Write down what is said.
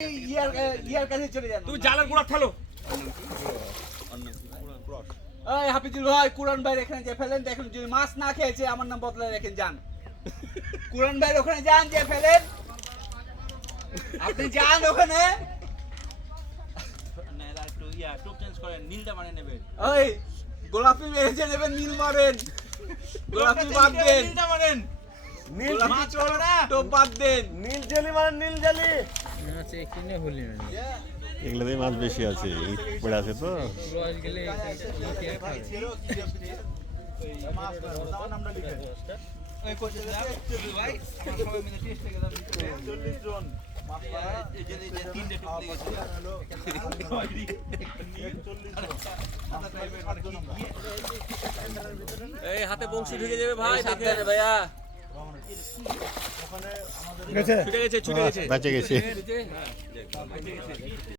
ইয়ার ইয়ার কাছে চলে যান। তুমি জালের গোড়া ঠেলো এই হাফিজুল ভাই কুরআন ভাই এখানে যে ফেলেন দেখুন যদি মাছ না খেয়েছে আমার নাম বদলে রেখেন যান। কুরআন ভাই ওখানে যান যে ফেলেন। আপনি যান ওখানে। একটু ইয়া টুপ চেঞ্জ করেন নীলটা মানে গোলাপি মেরেছে নেবেন নীল মারেন। গোলাপি বাদ দেন। নীলটা মারেন। নীল মাছ না। টোপ বাদ দেন। মানে নীল জালি আছে কিনে হলি না এগুলোতেই মাছ বেশি আছে ঈদ পড়ে আছে তো। এই হাতে বংশী ঢুকে যাবে ভাই সাবধানে ভাইয়া ছুটে গেছে ছুটে গেছে। বেঁচে গেছে।